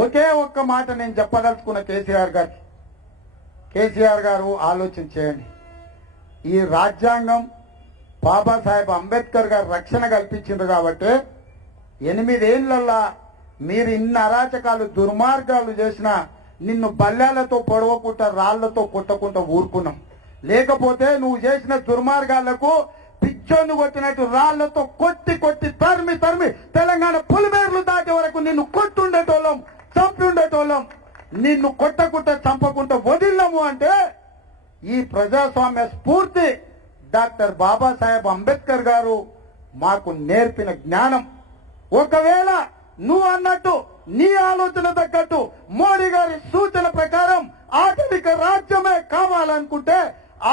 ఒకే ఒక్క మాట నేను చెప్పదలుచుకున్న కేసీఆర్ గారికి. కేసీఆర్ గారు ఆలోచన చేయండి. ఈ రాజ్యాంగం బాబాసాహెబ్ అంబేద్కర్ గారు రక్షణ కల్పించిండ్రు కాబట్టి ఎనిమిదేళ్ళల్లా మీరు ఇన్ని అరాచకాలు దుర్మార్గాలు చేసిన నిన్ను బల్లాలతో పొడవకుండా రాళ్ళతో కొట్టకుండా ఊరుకున్నాం. లేకపోతే నువ్వు చేసిన దుర్మార్గాలకు పిచ్చోన్ను కొట్టినట్టు రాళ్ళతో కొట్టి కొట్టి తరిమి తరిమి తెలంగాణ పులిమే నిన్ను కొట్టకుండా చంపకుండా వదిలినాము అంటే ఈ ప్రజాస్వామ్య స్ఫూర్తి డాక్టర్ బాబాసాహెబ్ అంబేద్కర్ గారు మాకు నేర్పిన జ్ఞానం. ఒకవేళ నువ్వు అన్నట్టు నీ ఆలోచన తగ్గట్టు మోడీ గారి సూచన ప్రకారం ఆటవిక రాజ్యమే కావాలనుకుంటే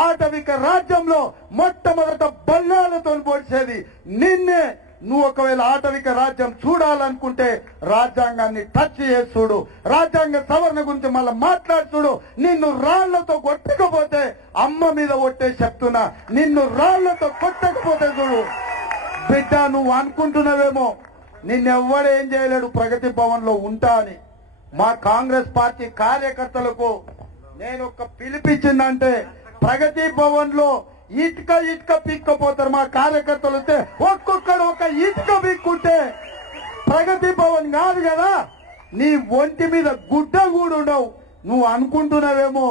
ఆటవిక రాజ్యంలో మొట్టమొదట బల్లాలతో పొడిచేది నిన్నే. నువ్వు ఒకవేళ ఆటవిక రాజ్యం చూడాలనుకుంటే రాజ్యాంగాన్ని టచ్ చేసి చూడు. రాజ్యాంగ సవరణ గురించి మళ్ళీ మాట్లాడి చూడు. నిన్ను రాళ్ళతో కొట్టకపోతే అమ్మ మీద ఒట్టే చెప్తున్నా నిన్ను రాళ్ళతో కొట్టకపోతే చూడు. బిడ్డ నువ్వు అనుకుంటున్నావేమో? నిన్నెవ్వడేం చేయలేడు? ప్రగతి భవన్లో ఉంటా అని. మా కాంగ్రెస్ పార్టీ కార్యకర్తలకు నేను ఒక పిలిపించిందంటే ప్రగతి భవన్లో ఇటుక ఇటుక పీక్కపోతారు మా కార్యకర్తలు వస్తే ఒక్కొక్కడు ఒక ఇటుక పీక్కుంటే ప్రగతి భవన్ కాదు కదా. నీ ఒంటి మీద గుడ్డ కూడా ఉండవు. నువ్వు అనుకుంటున్నావేమో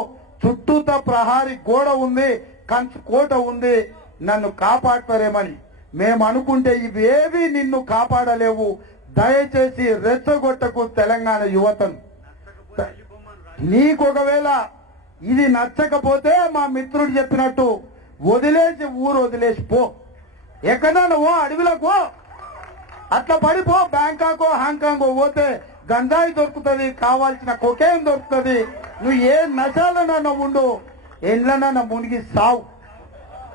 చుట్టూత ప్రహారీ గోడ ఉంది కంచు కోట ఉంది నన్ను కాపాడతారేమని. మేము అనుకుంటే ఇవేవి నిన్ను కాపాడలేవు. దయచేసి రెచ్చగొట్టకు తెలంగాణ యువతను. నీకు ఒకవేళ ఇది నచ్చకపోతే మా మిత్రుడు చెప్పినట్టు వదిలేసి ఊరు వదిలేసి పో. ఎక్కడన్నా ఓ అడవిలోకో అట్లా పడిపో. బ్యాంకాకో హాంకాంగ్ పోతే గంజాయి దొరుకుతుంది కావాల్సిన కొకేం దొరుకుతుంది. నువ్వు ఏ నశాలనన్నా ఉండు. ఎండ్లనన్నా మునిగి సావు.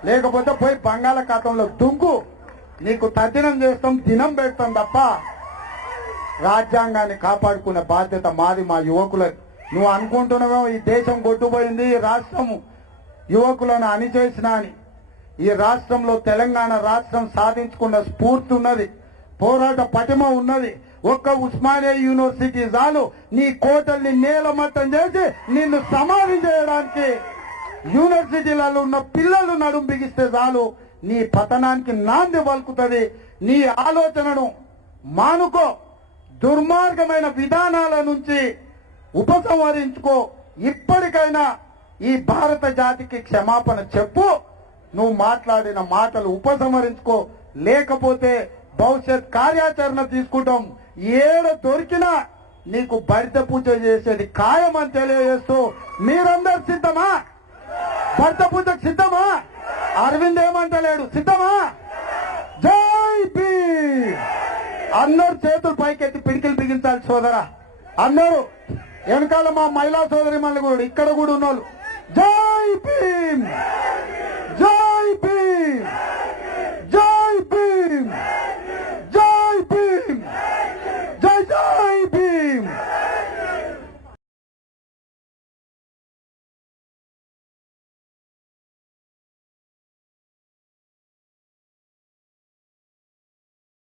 లేకపోతే పోయి బంగాళాఖాతంలో దుంకు. నీకు తద్దినం చేస్తాం దినం పెడతాం తప్ప రాజ్యాంగాన్ని కాపాడుకునే బాధ్యత మాది మా యువకులది. నువ్వు అనుకుంటున్నావో ఈ దేశం కొట్టుపోయింది రాష్ట్రము. యువకులను అణిచేసిన అని. ఈ రాష్ట్రంలో తెలంగాణ రాష్ట్రం సాధించుకున్న స్ఫూర్తి ఉన్నది పోరాట పటిమ ఉన్నది. ఒక్క ఉస్మానియా యూనివర్సిటీ చాలు నీ కోటల్ని నేలమట్టం చేసి నిన్ను సమాధి చేయడానికి యూనివర్సిటీలలో ఉన్న పిల్లలు నడుం బిగిస్తే చాలు నీ పతనానికి నాంది పలుకుతుంది. నీ ఆలోచనను మానుకో దుర్మార్గమైన విధానాల నుంచి ఉపసంహరించుకో. ఇప్పటికైనా ఈ భారత జాతికి క్షమాపణ చెప్పు. నువ్వు మాట్లాడిన మాటలు ఉపసంహరించుకో. లేకపోతే భవిష్యత్ కార్యాచరణ తీసుకుంటాం. ఏడ దొరికినా నీకు భరిత పూజ చేసేది ఖాయమని తెలియజేస్తూ మీరందరు సిద్ధమా? భర్త పూజకు సిద్ధమా? అరవింద్ ఏమంటలేడు సిద్ధమా? జై అందరు చేతులు పైకెత్తి పిడికిలు బిగించాలి సోదరా. అందరూ వెనకాల మా మహిళా సోదరి మళ్ళీ కూడా ఇక్కడ కూడా ఉన్నోళ్ళు. জয় ভীম